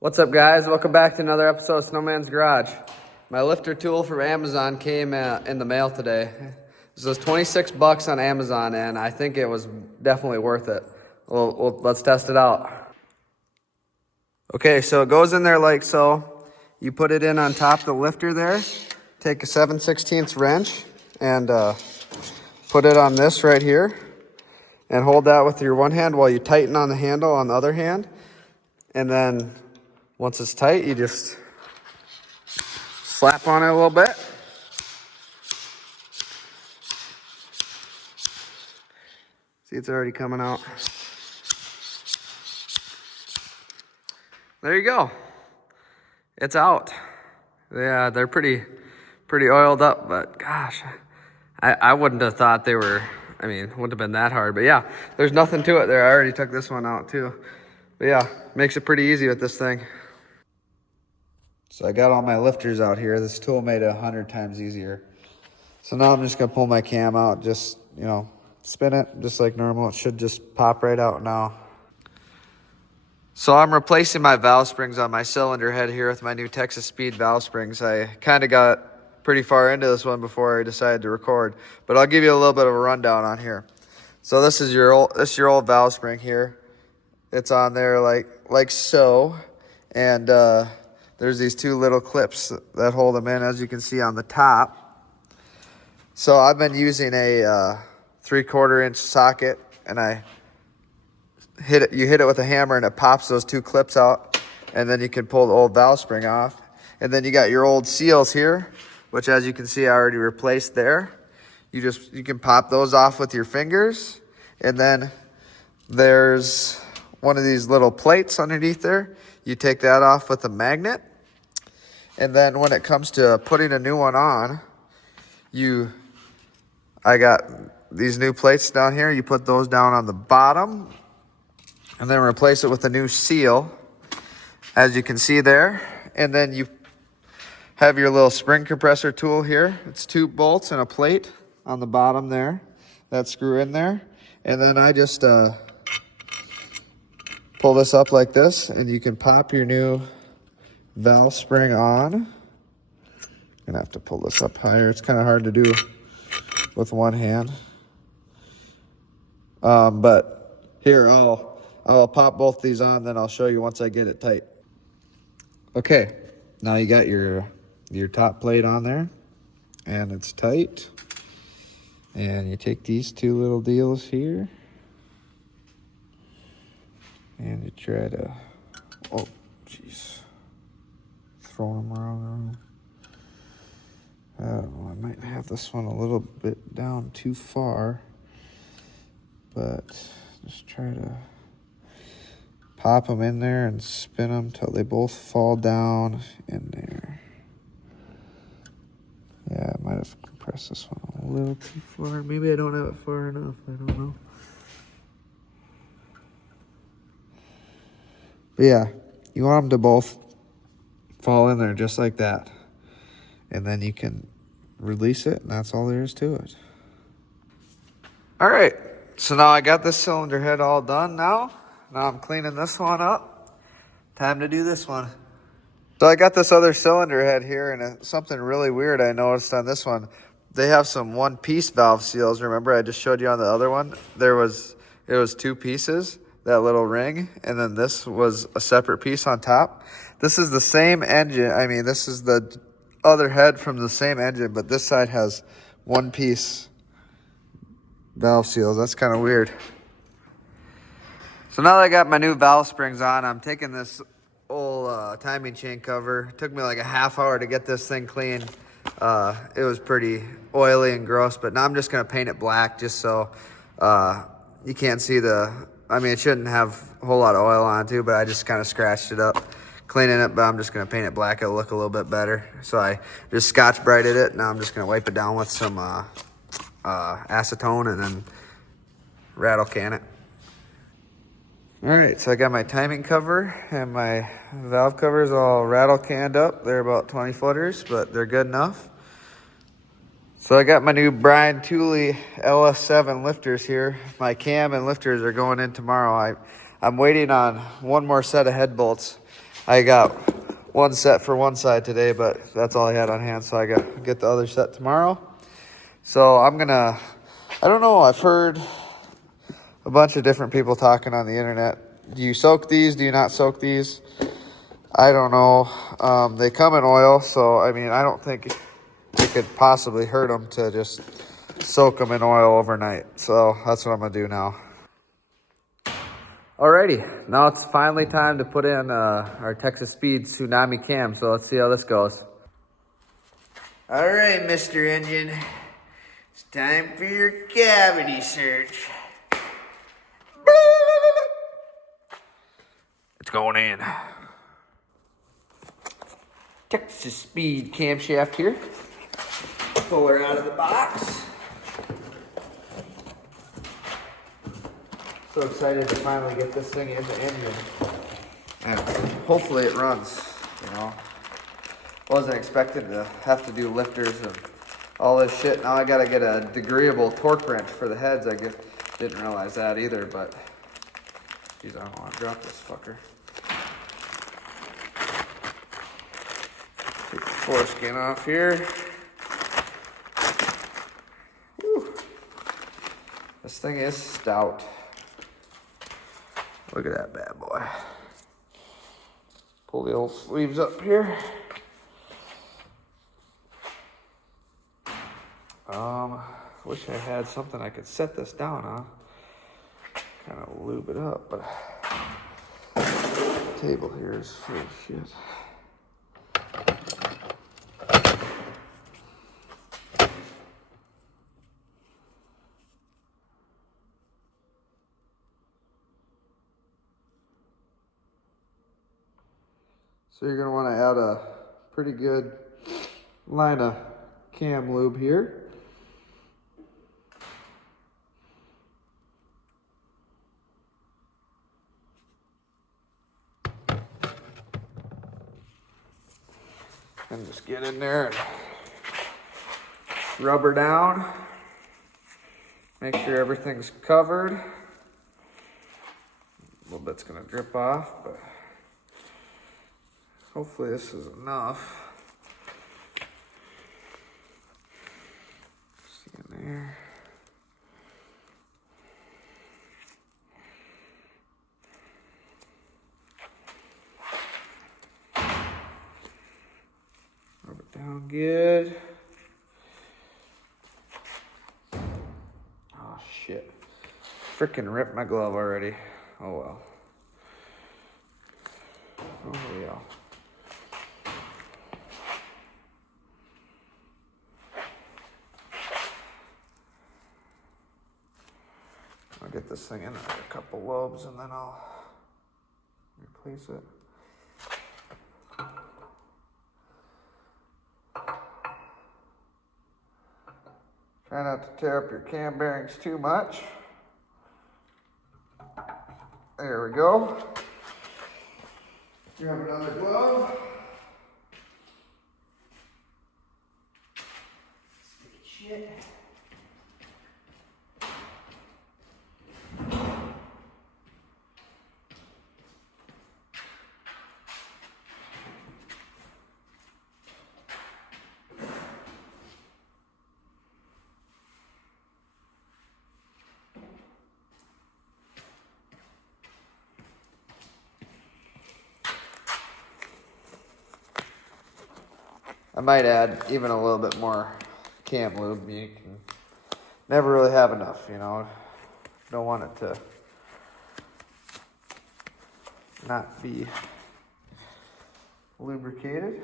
What's up, guys? Welcome back to another episode of Snowman's Garage. My lifter tool from Amazon came in the mail today. This was 26 bucks on Amazon, and I think it was definitely worth it. Let's test it out. Okay, so it goes in there like so. You put it in on top of the lifter there. Take a 7/16 wrench and put it on this right here. And hold that with your one hand while you tighten on the handle on the other hand. And then once it's tight, you just slap on it a little bit. See, it's already coming out. There you go. It's out. Yeah, they're pretty oiled up, but gosh, I wouldn't have thought they were, it wouldn't have been that hard. But yeah, there's nothing to it there. I already took this one out too. But yeah, makes it pretty easy with this thing. So I got all my lifters out here. This tool made it 100 times easier. So now I'm just gonna pull my cam out, just, spin it just like normal. It should just pop right out now. So I'm replacing my valve springs on my cylinder head here with my new Texas Speed valve springs. I kind of got pretty far into this one before I decided to record, but I'll give you a little bit of a rundown on here. So this is your old valve spring here. It's on there like so, and there's these two little clips that hold them in, as you can see on the top. So I've been using a 3/4 inch socket, and you hit it with a hammer and it pops those two clips out, and then you can pull the old valve spring off. And then you got your old seals here, which, as you can see, I already replaced there. You can pop those off with your fingers. And then there's one of these little plates underneath there. You take that off with a magnet. And then when it comes to putting a new one on, I got these new plates down here. You put those down on the bottom and then replace it with a new seal, as you can see there. And then you have your little spring compressor tool here. It's 2 bolts and a plate on the bottom there that screw in there. And then I just pull this up like this, and you can pop your new valve spring on. I'm gonna have to pull this up higher. It's kind of hard to do with one hand. But here, I'll pop both these on, then I'll show you once I get it tight. Okay, now you got your top plate on there, and it's tight. And you take these two little deals here, and you try to, oh, jeez, throwing them around. I might have this one a little bit down too far, but just try to pop them in there and spin them till they both fall down in there. Yeah, I might have compressed this one a little too far. Maybe I don't have it far enough. I don't know. But yeah, you want them to both fall in there just like that. And then you can release it, and that's all there is to it. All right, so now I got this cylinder head all done now. Now I'm cleaning this one up. Time to do this one. So I got this other cylinder head here, and it's something really weird I noticed on this one. They have some one-piece valve seals. Remember, I just showed you on the other one? It was 2 pieces, that little ring, and then this was a separate piece on top. This is the same engine. This is the other head from the same engine, but this side has one-piece valve seals. That's kind of weird. So now that I got my new valve springs on, I'm taking this old timing chain cover. It took me like a half hour to get this thing clean. It was pretty oily and gross, but now I'm just going to paint it black just so you can't see it shouldn't have a whole lot of oil on it too, but I just kind of scratched it up, cleaning it, but I'm just going to paint it black. It'll look a little bit better. So I just Scotch Brighted it. Now I'm just going to wipe it down with some acetone and then rattle can it. All right, so I got my timing cover and my valve covers all rattle canned up. They're about 20 footers, but they're good enough. So I got my new Brian Tooley lm7 lifters here. My cam and lifters are going in tomorrow. I'm waiting on one more set of head bolts. I got one set for one side today, but that's all I had on hand, so I got to get the other set tomorrow. So I'm gonna, I don't know, I've heard a bunch of different people talking on the internet. Do you soak these? Do you not soak these? I don't know. They come in oil, so I mean, I don't think it could possibly hurt them to just soak them in oil overnight. So that's what I'm gonna do now. Alrighty, now it's finally time to put in our Texas Speed Tsunami cam, so let's see how this goes. Alright, Mr. Engine. It's time for your cavity search. It's going in. Texas Speed camshaft here. Pull her out of the box. So excited to finally get this thing in the engine. And hopefully it runs, you know. Wasn't expecting to have to do lifters and all this shit. Now I gotta get a degreeable torque wrench for the heads. I guess didn't realize that either, but geez, I don't want to drop this fucker. Take the foreskin off here. Whew. This thing is stout. Look at that bad boy. Pull the old sleeves up here. Wish I had something I could set this down on. Kind of lube it up, but the table here is full of shit. So you're gonna want to add a pretty good line of cam lube here. And just get in there and rub her down. Make sure everything's covered. A little bit's gonna drip off, but hopefully this is enough. See in there. Rub it down good. Oh shit. Frickin' ripped my glove already. Oh well. Oh yeah. I'll get this thing in a couple lobes and then I'll replace it. Try not to tear up your cam bearings too much. There we go. Grab another glove. Shit. I might add even a little bit more cam lube. You can never really have enough, you know. Don't want it to not be lubricated.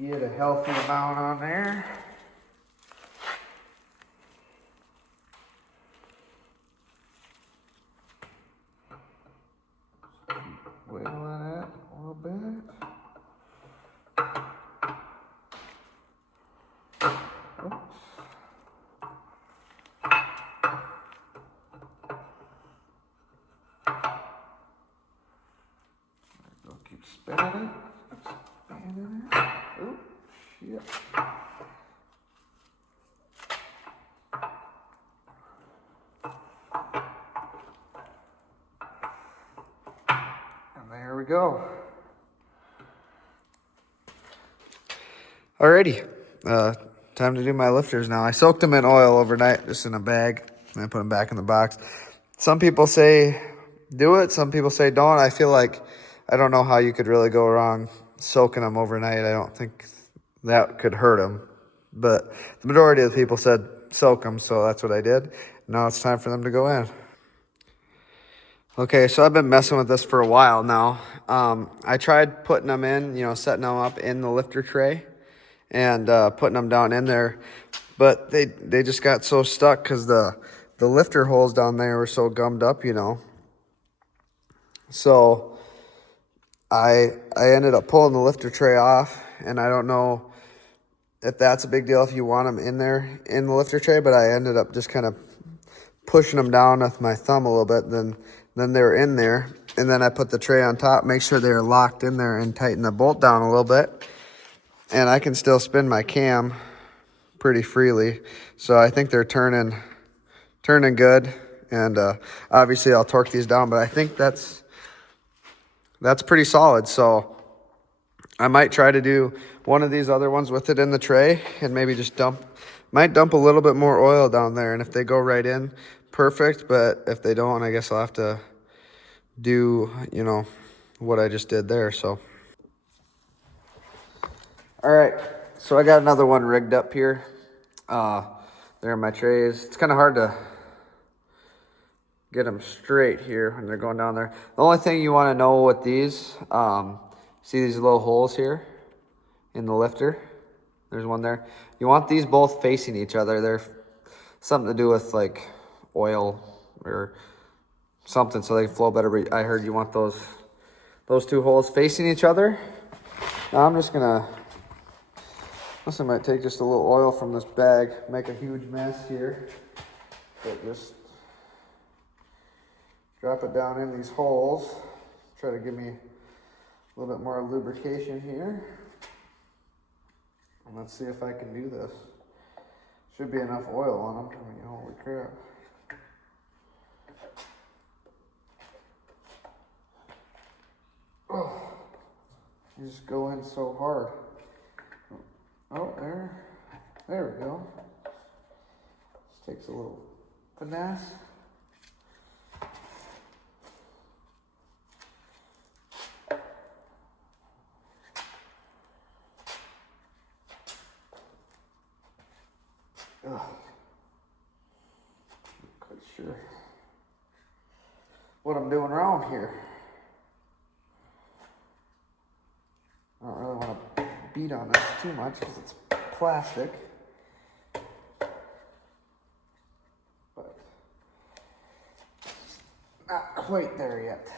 Get a healthy amount on there. Wiggling it a little bit. Oops. Spin it. Expand it. Oh, shit. And there we go. Alrighty, time to do my lifters now. I soaked them in oil overnight, just in a bag, and I put them back in the box. Some people say do it, some people say don't. I feel like I don't know how you could really go wrong soaking them overnight. I don't think that could hurt them. But the majority of the people said soak them, so that's what I did. Now it's time for them to go in. Okay, so I've been messing with this for a while now. I tried putting them in, setting them up in the lifter tray and putting them down in there, but they just got so stuck because the lifter holes down there were so gummed up, So I ended up pulling the lifter tray off, and I don't know if that's a big deal if you want them in there in the lifter tray, but I ended up just kind of pushing them down with my thumb a little bit. Then they were in there, and then I put the tray on top, make sure they are locked in there, and tighten the bolt down a little bit. And I can still spin my cam pretty freely, so I think they're turning good. And obviously I'll torque these down, but I think that's pretty solid. So I might try to do one of these other ones with it in the tray, and maybe just dump a little bit more oil down there. And if they go right in, perfect. But if they don't, I guess I'll have to do what I just did there. So all right, so I got another one rigged up here. There are my trays. It's kind of hard to get them straight here when they're going down there. The only thing you want to know with these, see these little holes here in the lifter? There's one there. You want these both facing each other. They're something to do with like oil or something so they flow better. I heard you want those two holes facing each other. Now I'm just gonna, I might take just a little oil from this bag, make a huge mess here, but just drop it down in these holes. Try to give me a little bit more lubrication here. And let's see if I can do this. Should be enough oil on them. I mean, holy crap. Oh, you just go in so hard. Oh, there we go. Just takes a little finesse. Ugh. Not quite sure what I'm doing wrong here. I don't really want to beat on this too much because it's plastic. But not quite there yet.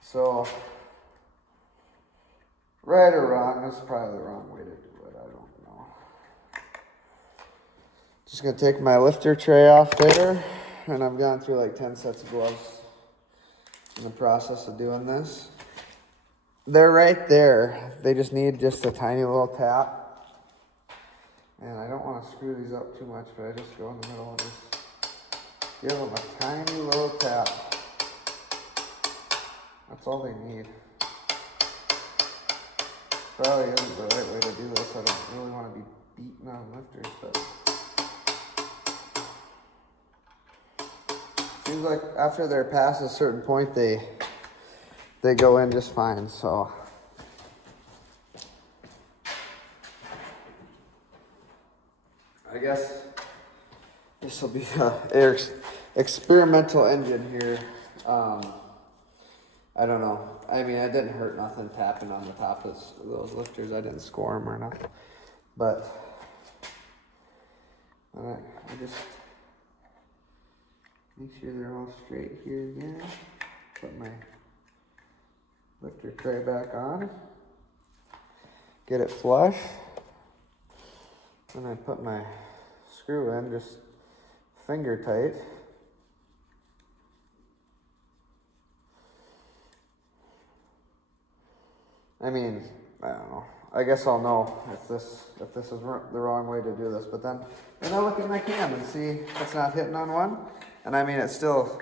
So, right or wrong, this is probably the wrong way to do it. I don't know. Just gonna take my lifter tray off there, and I've gone through like 10 sets of gloves in the process of doing this. They're right there. They just need just a tiny little tap. And I don't want to screw these up too much, but I just go in the middle and just give them a tiny little tap. That's all they need. Probably isn't the right way to do this. I don't really want to be beating on lifters, but seems like after they're past a certain point, they go in just fine. So I guess this will be an experimental engine here. I don't know. I mean, it didn't hurt nothing tapping on the top of those lifters. I didn't score them or nothing. But I just make sure they're all straight here again. Put my lifter tray back on. Get it flush. Then I put my screw in just finger tight. I mean, I don't know. I guess I'll know if this is the wrong way to do this. But then I look at my cam and see it's not hitting on one. And I mean, it still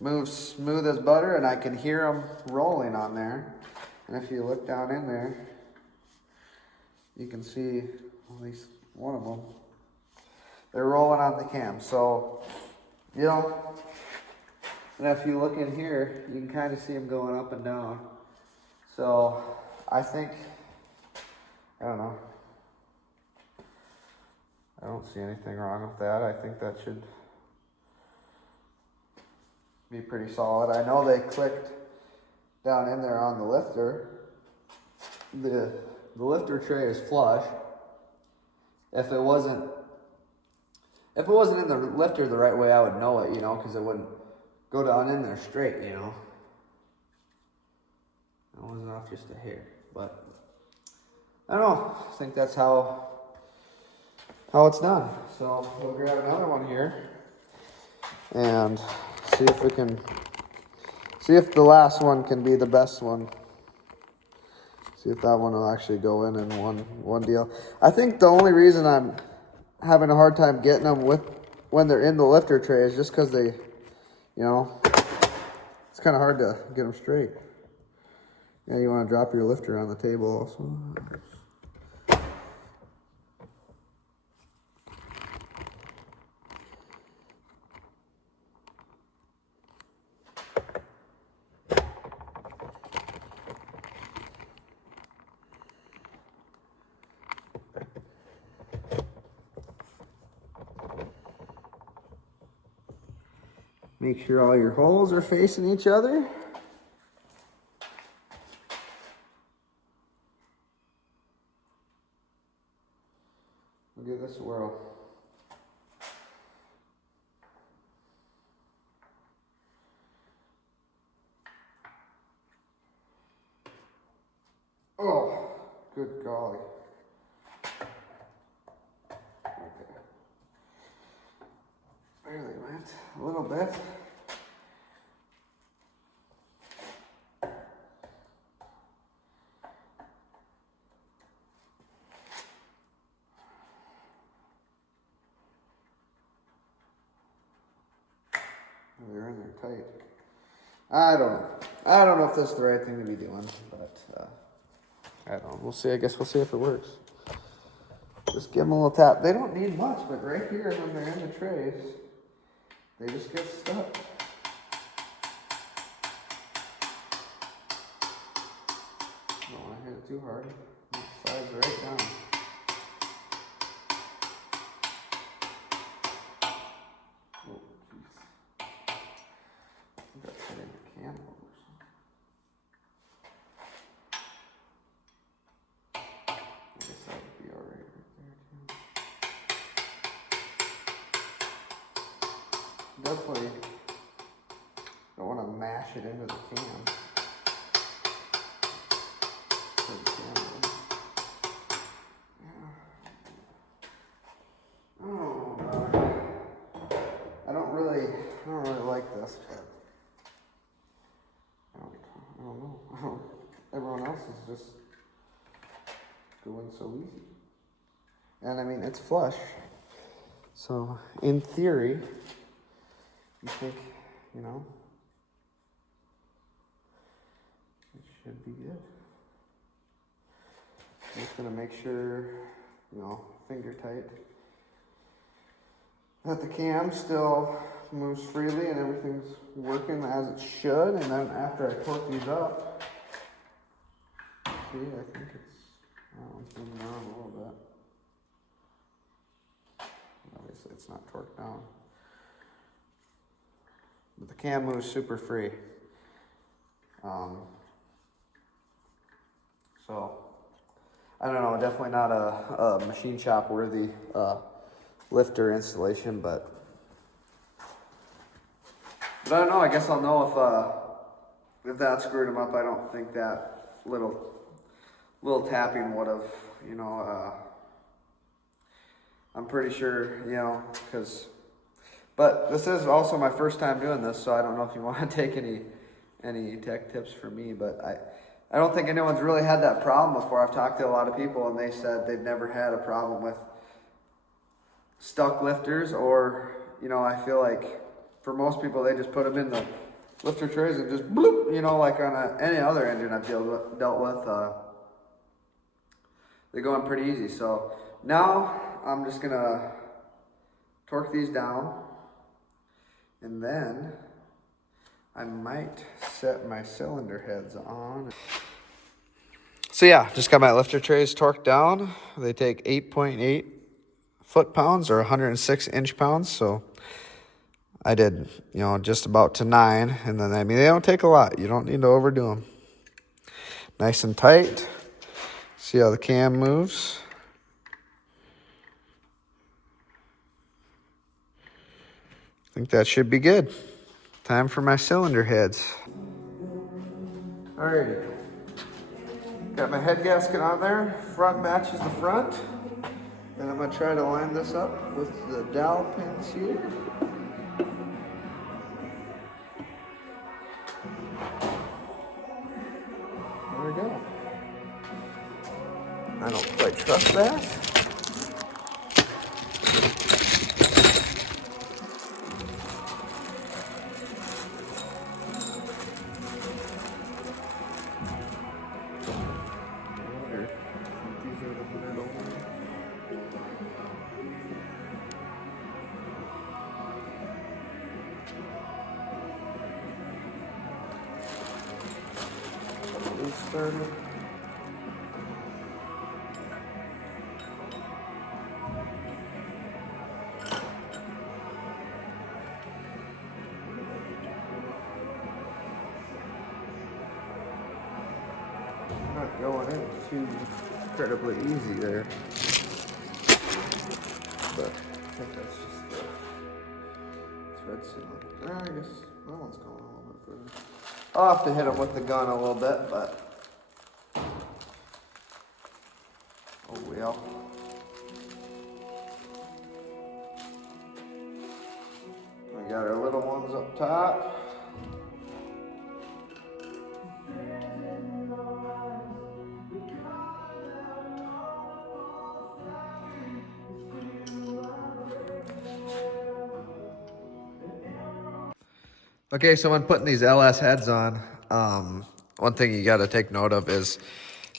moves smooth as butter, and I can hear them rolling on there. And if you look down in there, you can see at least one of them. They're rolling on the cam. So, you know, and if you look in here, you can kind of see them going up and down. So, I think, I don't know. I don't see anything wrong with that. I think that should be pretty solid. I know they clicked down in there on the lifter. The lifter tray is flush. If it wasn't in the lifter the right way, I would know it, you know, because it wouldn't go down in there straight, you know. That wasn't off just a hair, but I don't know. I think that's how it's done. So we'll grab another one here and see if the last one can be the best one. See if that one will actually go in one deal. I think the only reason I'm having a hard time getting them when they're in the lifter tray is just because they, you know, it's kind of hard to get them straight. Yeah, you want to drop your lifter on the table also. Make sure all your holes are facing each other. We'll give this a whirl. Oh, good golly. Okay. There they went, a little bit. They're in there tight. I don't know if that's the right thing to be doing, but I don't know. We'll see. I guess we'll see if it works. Just give them a little tap. They don't need much, but right here when they're in the trays, they just get stuck. Don't want to hit it too hard. It slides right down. Oh, jeez. I think that's hitting the cam or something. I guess that would be alright right there too. Definitely don't want to mash it into the cam. Oh, I don't really like this, but I don't know. Everyone else is just going so easy. And I mean, it's flush. So, in theory, you think, you know, it should be good. I'm just gonna make sure, you know, finger tight, that the cam still moves freely and everything's working as it should. And then after I torque these up, see, I think it's moving around a little bit. Obviously it's not torqued down, but the cam moves super free. So I don't know, definitely not a machine shop worthy lifter installation, but I don't know. I guess I'll know if that screwed him up. I don't think that little tapping would have, you know. I'm pretty sure, you know, but this is also my first time doing this, so I don't know if you want to take any tech tips from me, but I don't think anyone's really had that problem before. I've talked to a lot of people and they said they've never had a problem with stuck lifters, or, you know, I feel like for most people, they just put them in the lifter trays and just bloop, you know, like on any other engine I've dealt with. They go in pretty easy. So now I'm just gonna torque these down, and then I might set my cylinder heads on. So yeah, just got my lifter trays torqued down. They take 8.8 foot-pounds or 106 inch-pounds. So I did, you know, just about to 9. And then, I mean, they don't take a lot. You don't need to overdo them. Nice and tight. See how the cam moves. I think that should be good. Time for my cylinder heads. Alrighty. Got my head gasket on there. Front matches the front. And I'm gonna try to line this up with the dowel pins here. There we go. I don't quite trust that. Started. Not going in too incredibly easy there, but I think that's just the thread sealing. I guess that one's going a little bit further. I'll have to hit them with the gun a little bit, but oh well. We got our little ones up top. Okay, so when putting these LS heads on, one thing you got to take note of is,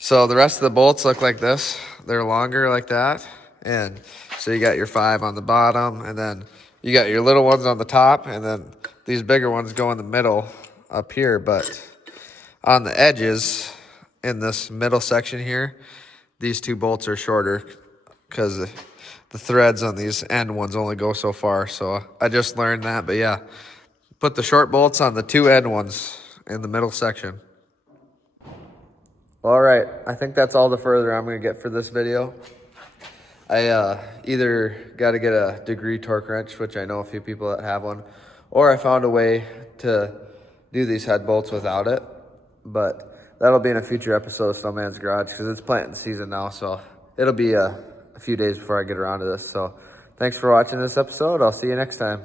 so the rest of the bolts look like this. They're longer like that. And so you got your 5 on the bottom, and then you got your little ones on the top, and then these bigger ones go in the middle up here. But on the edges in this middle section here, these 2 bolts are shorter because the threads on these end ones only go so far. So I just learned that, but yeah. Put the short bolts on the 2 end ones in the middle section. All right, I think that's all the further I'm gonna get for this video. I either got to get a degree torque wrench, which I know a few people that have one, or I found a way to do these head bolts without it. But that'll be in a future episode of Snowman's Garage because it's planting season now, so it'll be a few days before I get around to this. So thanks for watching this episode. I'll see you next time.